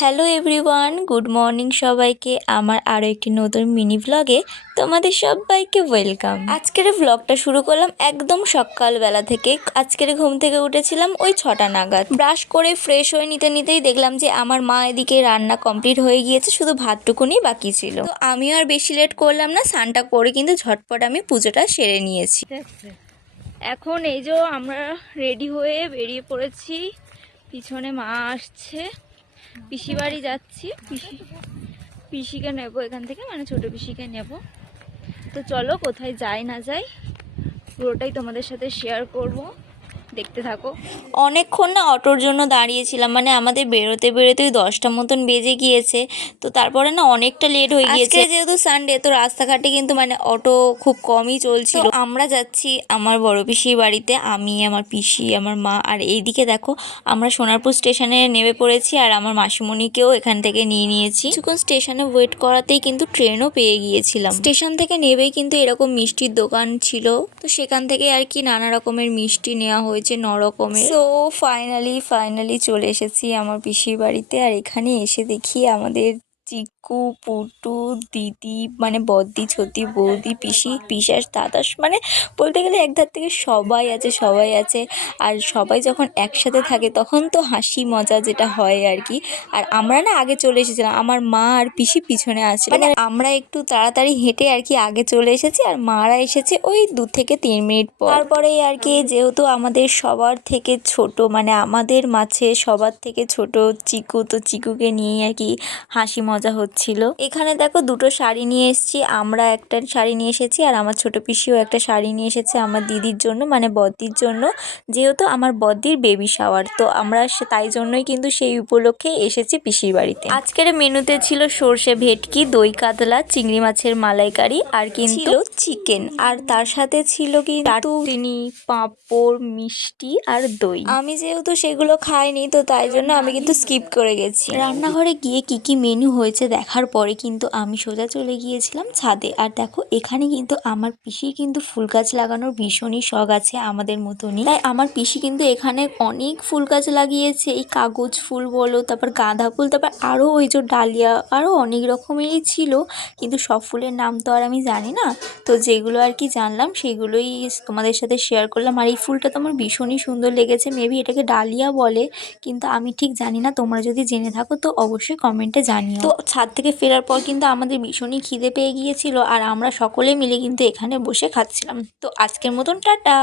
Hello everyone, good morning সবাইকে। আমার আরও একটি নতুন মিনি ভ্লগে তোমাদের সবাইকে ওয়েলকাম। আজকের ভ্লগটা শুরু করলাম একদম সকালবেলা থেকে। আজকের ঘুম থেকে উঠেছিলাম ওই 6টা নাগাদ। ব্রাশ করে ফ্রেশ হয়ে নিতেই দেখলাম যে আমার মা এদিকে রান্না কমপ্লিট হয়ে গিয়েছে, শুধু ভাতটুকুনি বাকি ছিল। তো আমিও আর বেশি লেট করলাম না, স্নানটা করে কিন্তু ঝটপট আমি পুজোটা সেরে নিয়েছি। এখন এই যে আমরা রেডি হয়ে বেরিয়ে পড়েছি, পিছনে মা আসছে। পিসি বাড়ি যাচ্ছি, পিসিকে নেব এখান থেকে, মানে ছোট পিসিকে নেব। তো চলো কোথায় যাই না যাই পুরোটাই তোমাদের সাথে শেয়ার করব, দেখতে থাকো। অনেকক্ষণ না অটোর জন্য দাঁড়িয়েছিলাম, মানে আমাদের বেরোতে বেরোতেই 10টা মতন বেজে গিয়েছে। তো তারপরে না অনেকটা লেট হয়ে গিয়েছে। যেহেতু সানডে, তো রাস্তাঘাটে কিন্তু মানে অটো খুব কমই চলছিল। আমরা যাচ্ছি আমার বড় পিসির বাড়িতে, আমি, আমার পিসি, আমার মা। আর এইদিকে দেখো আমরা সোনারপুর স্টেশনে নেমে পড়েছি, আর আমার মাসিমণিকেও এখান থেকে নিয়ে নিয়েছি। কিছুক্ষণ স্টেশনে ওয়েট করাতেই কিন্তু ট্রেনও পেয়ে গিয়েছিলাম। স্টেশন থেকে নেবেই কিন্তু এরকম মিষ্টির দোকান ছিল, তো সেখান থেকে আর কি নানা রকমের মিষ্টি নেওয়া হয়েছে, 9 রকমের। সো ফাইনালি চলে এসেছি আমার পিসির বাড়িতে। আর এখানে এসে দেখি আমাদের চিকু, পুটু, দিদি, মানে বদ্দি, ছতি, বৌদি, পিসি, পিসাস, দাদাস, মানে বলতে গেলে একধার থেকে সবাই আছে। আর সবাই যখন একসাথে থাকে তখন তো হাসি মজা যেটা হয় আর কি। আর আমরা না আগে চলে এসেছিলাম, আমার মা আর পিসি পিছনে আছে, মানে আমরা একটু তাড়াতাড়ি হেঁটে আর কি আগে চলে এসেছি, আর মারা এসেছে ওই 2 থেকে 3 মিনিট পর। তারপরে আর কি যেহেতু আমাদের সবার থেকে ছোট, মানে আমাদের মাঝে সবার থেকে ছোট চিকু, তো চিকুকে নিয়েই আর কি হাসি মজা হচ্ছিল। এখানে দেখো 2টো শাড়ি নিয়ে এসেছি, আমরা একটা শাড়ি নিয়ে এসেছি, আর আমার ছোট পিসিও একটা শাড়ি নিয়ে এসেছে আমার দিদির জন্য, মানে বদ্দির জন্য। যেহেতু আমার বদ্দির বেবি শাওয়ার, তো আমরা তাই জন্যই কিন্তু সেই উপলক্ষে এসেছি পিসির বাড়িতে। আজকের মেনুতে ছিল সর্ষে ভেটকি, দই কাতলা, চিংড়ি মাছের মালাইকারি, আর কিন্তু চিকেন। আর তার সাথে ছিল কি চাটনি, পাঁপড়, মিষ্টি আর দই। আমি যেহেতু সেগুলো খাইনি, তো তাই জন্য আমি কিন্তু স্কিপ করে গেছি। রান্নাঘরে গিয়ে কি মেনু হয়েছে দেখার পরে কিন্তু আমি সোজা চলে গিয়েছিলাম ছাদে। আর দেখো এখানে কিন্তু আমার পিসির কিন্তু ফুল গাছ লাগানোর ভীষণই শখ আছে আমাদের মতনই, তাই আমার পিসি কিন্তু এখানে অনেক ফুল গাছ লাগিয়েছে। এই কাগজ ফুল বলো, তারপর গাঁদা ফুল, তারপর আরও ওই যে ডালিয়া, আরও অনেক রকমেরই ছিল, কিন্তু সব ফুলের নাম তো আর আমি জানি না। তো যেগুলো আর কি জানলাম সেগুলোই তোমাদের সাথে শেয়ার করলাম। আর এই ফুলটা তো আমার ভীষণই সুন্দর লেগেছে, মেবি এটাকে ডালিয়া বলে, কিন্তু আমি ঠিক জানি না। তোমরা যদি জেনে থাকো তো অবশ্যই কমেন্টে জানিও। তো ছাদ থেকে ফেরার পর কিন্তু আমাদের ভীষণই খিদে পেয়ে গিয়েছিল, আর আমরা সকলে মিলে কিন্তু এখানে বসে খাচ্ছিলাম। তো আজকের মতন টাটা।